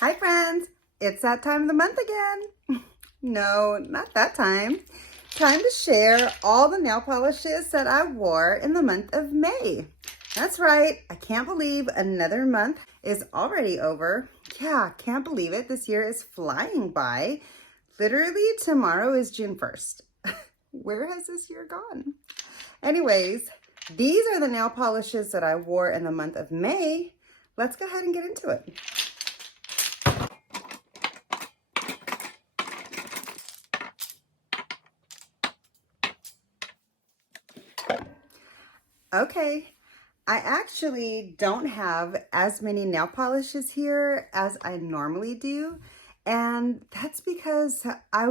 Hi friends, it's that time of the month again. No, not that time. Time to share all the nail polishes that I wore in the month of May. That's right, I can't believe another month is already over. Yeah, can't believe it. This year is flying by. Literally tomorrow is June 1st. Where has this year gone? Anyways, these are the nail polishes that I wore in the month of May. Let's go ahead and get into it. Okay, I actually don't have as many nail polishes here as I normally do. And that's because I think I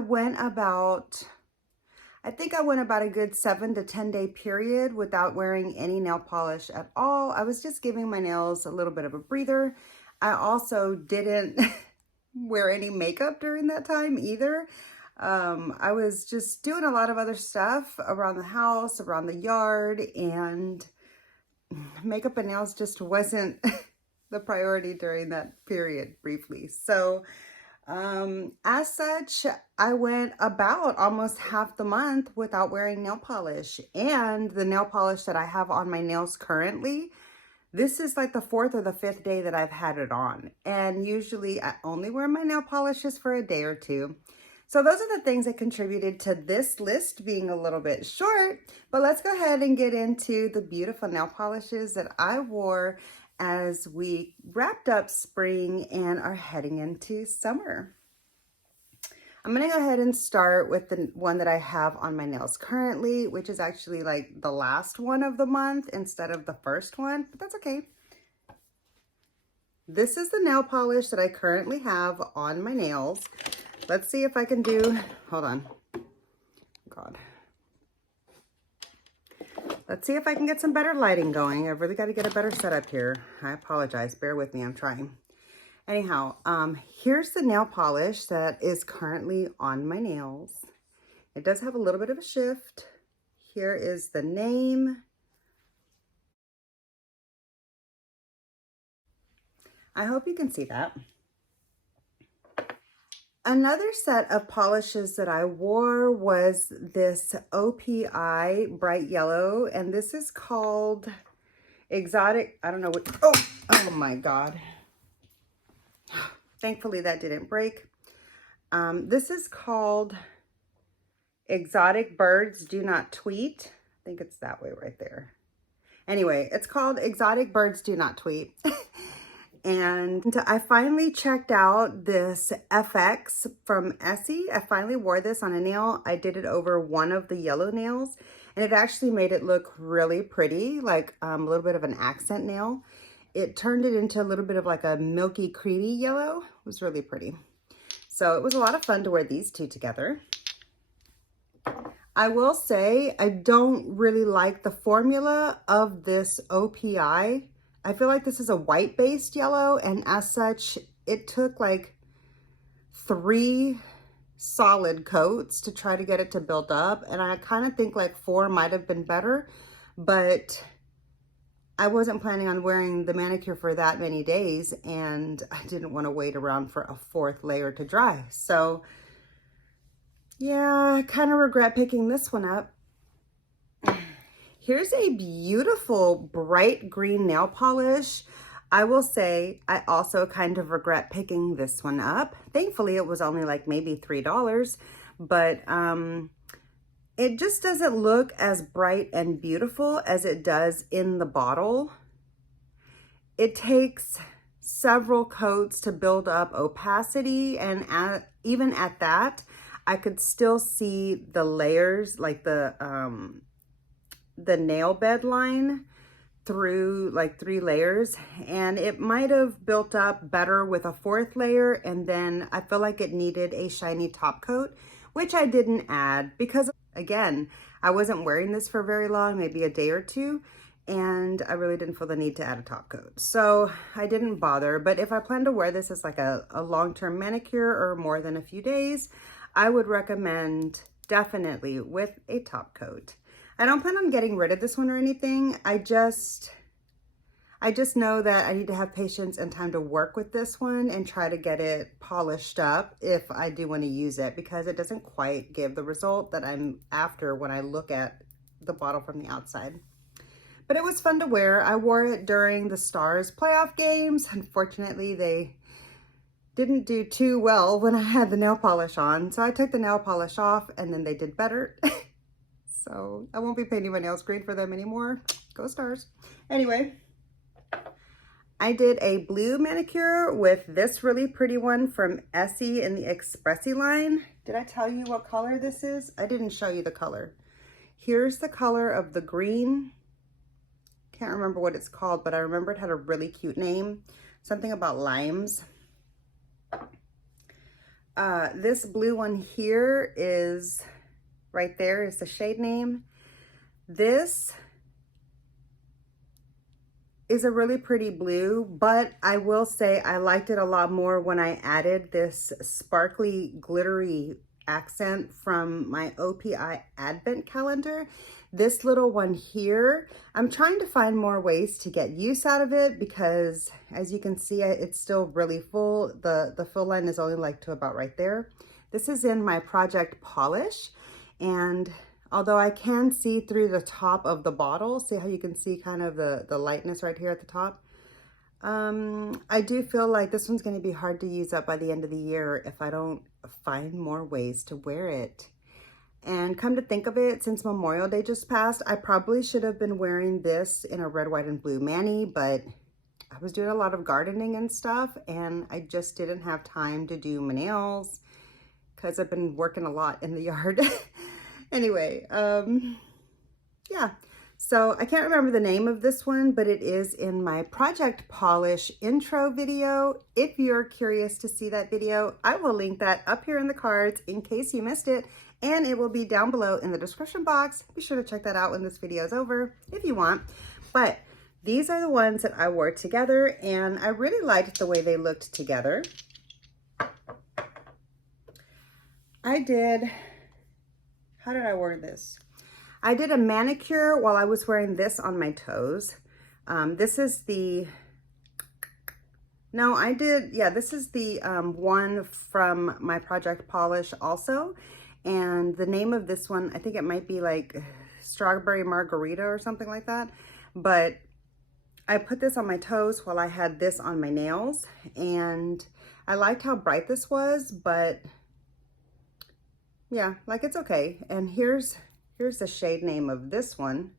went about a good 7 to 10 day period without wearing any nail polish at all. I was just giving my nails a little bit of a breather. I also didn't wear any makeup during that time either. I was just doing a lot of other stuff around the house, around the yard, and makeup and nails just wasn't the priority during that period briefly. So as such, I went about almost half the month without wearing nail polish. And the nail polish that I have on my nails currently, this is like the 4th or the 5th day that I've had it on. And usually I only wear my nail polishes for a day or two. So those are the things that contributed to this list being a little bit short, but let's go ahead and get into the beautiful nail polishes that I wore as we wrapped up spring and are heading into summer. I'm gonna go ahead and start with the one that I have on my nails currently, which is actually like the last one of the month instead of the first one, but that's okay. This is the nail polish that I currently have on my nails. Let's see if I can do, hold on, God. Let's see if I can get some better lighting going. I've really got to get a better setup here. I apologize, bear with me, I'm trying. Anyhow, here's the nail polish that is currently on my nails. It does have a little bit of a shift. Here is the name. I hope you can see that. Another set of polishes that I wore was this OPI bright yellow, and this is called Exotic, I don't know what, oh my God. Thankfully that didn't break. This is called Exotic Birds Do Not Tweet. I think it's that way right there. Anyway, it's called Exotic Birds Do Not Tweet. And I finally checked out this FX from Essie. I finally wore this on a nail. I did it over one of the yellow nails, and it actually made it look really pretty, like a little bit of an accent nail. It turned it into a little bit of like a milky, creamy yellow. It was really pretty. So it was a lot of fun to wear these two together. I will say I don't really like the formula of this OPI. I feel like this is a white-based yellow, and as such, it took like 3 solid coats to try to get it to build up, and I kind of think like 4 might have been better, but I wasn't planning on wearing the manicure for that many days, and I didn't want to wait around for a 4th layer to dry. So yeah, I kind of regret picking this one up. Here's a beautiful bright green nail polish. I will say I also kind of regret picking this one up. Thankfully, it was only like maybe $3, but it just doesn't look as bright and beautiful as it does in the bottle. It takes several coats to build up opacity, and even at that, I could still see the layers, like the nail bed line through like 3 layers, and it might have built up better with a 4th layer, and then I feel like it needed a shiny top coat, which I didn't add because, again, I wasn't wearing this for very long, maybe a day or two, and I really didn't feel the need to add a top coat, so I didn't bother. But if I plan to wear this as like a long-term manicure or more than a few days, I would recommend definitely with a top coat. I don't plan on getting rid of this one or anything. I just know that I need to have patience and time to work with this one and try to get it polished up if I do want to use it, because it doesn't quite give the result that I'm after when I look at the bottle from the outside. But it was fun to wear. I wore it during the Stars playoff games. Unfortunately, they didn't do too well when I had the nail polish on. So I took the nail polish off and then they did better. So I won't be painting my nails green for them anymore. Go Stars. Anyway, I did a blue manicure with this really pretty one from Essie in the Expressie line. Did I tell you what color this is? I didn't show you the color. Here's the color of the green. Can't remember what it's called, but I remember it had a really cute name. Something about limes. This blue one here is right there is the shade name. This is a really pretty blue, but I will say I liked it a lot more when I added this sparkly glittery accent from my OPI advent calendar. This little one here, I'm trying to find more ways to get use out of it because as you can see, it's still really full. The fill line is only like to about right there. This is in my Project Polish, and although I can see through the top of the bottle, see how you can see kind of the lightness right here at the top? I do feel like this one's going to be hard to use up by the end of the year if I don't find more ways to wear it. And come to think of it, since Memorial Day just passed, I probably should have been wearing this in a red, white, and blue mani, but I was doing a lot of gardening and stuff, and I just didn't have time to do my nails because I've been working a lot in the yard. Anyway, yeah. So I can't remember the name of this one, but it is in my Project Polish intro video. If you're curious to see that video, I will link that up here in the cards in case you missed it, and it will be down below in the description box. Be sure to check that out when this video is over if you want. But these are the ones that I wore together, and I really liked the way they looked together. How did I wear this? I did a manicure while I was wearing this on my toes. This is the, this is the one from my Project Polish also. And the name of this one, I think it might be like Strawberry Margarita or something like that. But I put this on my toes while I had this on my nails. And I liked how bright this was, but yeah, like it's okay. And here's the shade name of this one.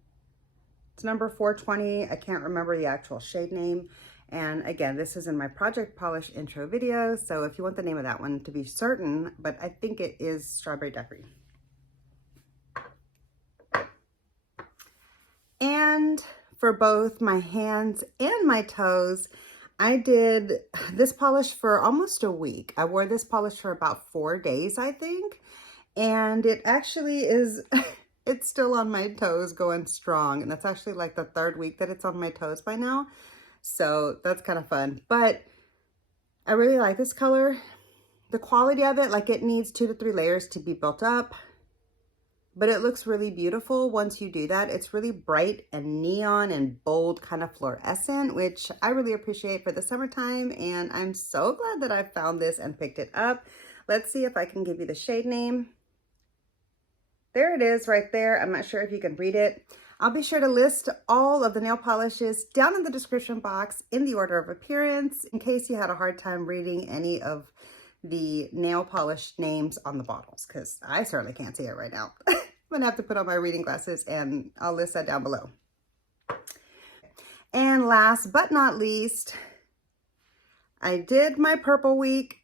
It's number 420. I can't remember the actual shade name. And again, this is in my Project Polish intro video. So if you want the name of that one to be certain, but I think it is Strawberry Daiquiri. And for both my hands and my toes, I did this polish for almost a week. I wore this polish for about 4 days, I think. And it actually is, it's still on my toes going strong. And that's actually like the 3rd week that it's on my toes by now. So that's kind of fun. But I really like this color. The quality of it, like it needs 2 to 3 layers to be built up. But it looks really beautiful once you do that. It's really bright and neon and bold, kind of fluorescent, which I really appreciate for the summertime. And I'm so glad that I found this and picked it up. Let's see if I can give you the shade name. There it is right there. I'm not sure if you can read it. I'll be sure to list all of the nail polishes down in the description box in the order of appearance in case you had a hard time reading any of the nail polish names on the bottles, because I certainly can't see it right now. I'm gonna have to put on my reading glasses, and I'll list that down below. And last but not least, I did my purple week.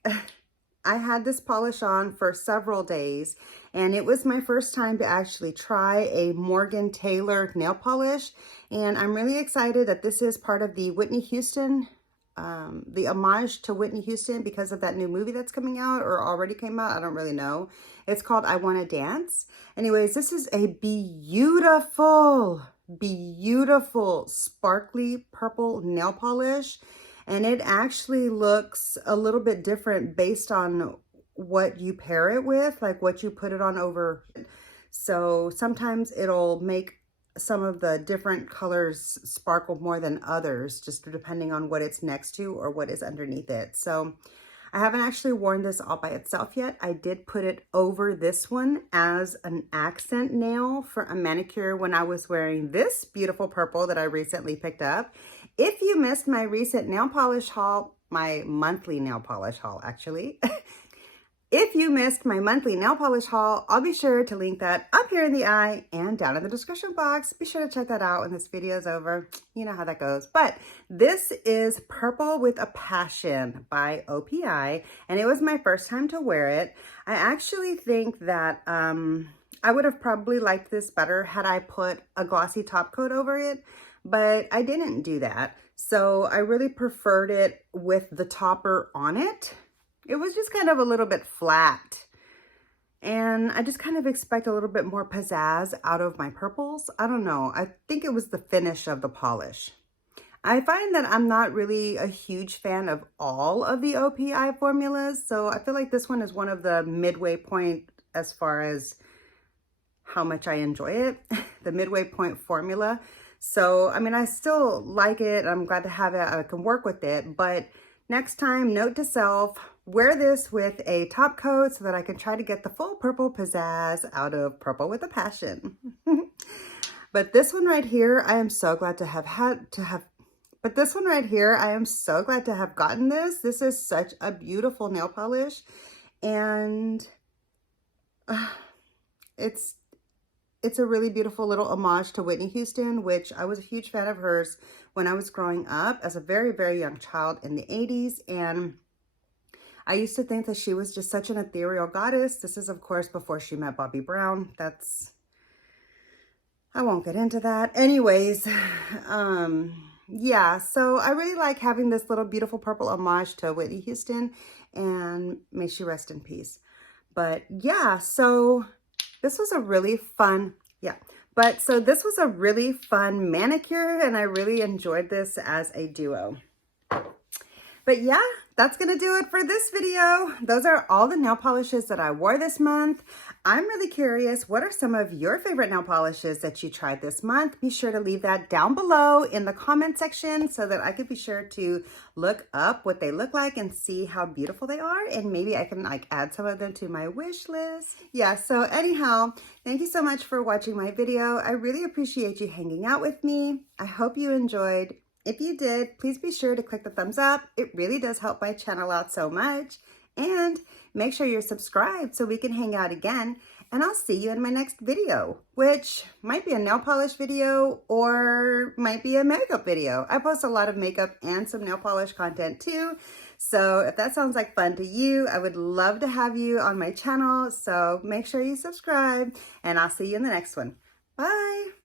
I had this polish on for several days, and it was my first time to actually try a Morgan Taylor nail polish. And I'm really excited that this is part of the Whitney Houston, the homage to Whitney Houston because of that new movie that's coming out or already came out. I don't really know. It's called I Wanna Dance. Anyways, this is a beautiful, beautiful sparkly purple nail polish. And it actually looks a little bit different based on what you pair it with, like what you put it on over. So sometimes it'll make some of the different colors sparkle more than others, just depending on what it's next to or what is underneath it. So I haven't actually worn this all by itself yet. I did put it over this one as an accent nail for a manicure when I was wearing this beautiful purple that I recently picked up. If you missed my recent nail polish haul, my monthly nail polish haul actually, if you missed my monthly nail polish haul, I'll be sure to link that up here in the eye and down in the description box. Be sure to check that out when this video is over. You know how that goes. But this is Purple with a Passion by OPI, and it was my first time to wear it. I actually think that I would have probably liked this better had I put a glossy top coat over it, but I didn't do that. So I really preferred it with the topper on it. It was just kind of a little bit flat, and I just kind of expect a little bit more pizzazz out of my purples. I don't know. I think it was the finish of the polish. I find that I'm not really a huge fan of all of the OPI formulas, so I feel like this one is one of the midway point as far as how much I enjoy it, the midway point formula. So, I mean, I still like it. I'm glad to have it. I can work with it, but next time, note to self, wear this with a top coat so that I can try to get the full purple pizzazz out of Purple with a Passion. But this one right here, I am so glad to have gotten this. This is such a beautiful nail polish, and it's a really beautiful little homage to Whitney Houston, which I was a huge fan of hers when I was growing up as a very, very young child in the 80s. And I used to think that she was just such an ethereal goddess. This is, of course, before she met Bobby Brown. I won't get into that. Anyways, yeah, so I really like having this little beautiful purple homage to Whitney Houston, and may she rest in peace. But yeah, so this was a really fun, this was a really fun manicure, and I really enjoyed this as a duo. But yeah, that's going to do it for this video. Those are all the nail polishes that I wore this month. I'm really curious, what are some of your favorite nail polishes that you tried this month? Be sure to leave that down below in the comment section so that I could be sure to look up what they look like and see how beautiful they are. And maybe I can like add some of them to my wish list. Yeah, so anyhow, thank you so much for watching my video. I really appreciate you hanging out with me. I hope you enjoyed. If you did, please be sure to click the thumbs up. It really does help my channel out so much. And make sure you're subscribed so we can hang out again. And I'll see you in my next video, which might be a nail polish video or might be a makeup video. I post a lot of makeup and some nail polish content too. So if that sounds like fun to you, I would love to have you on my channel. So make sure you subscribe, and I'll see you in the next one. Bye.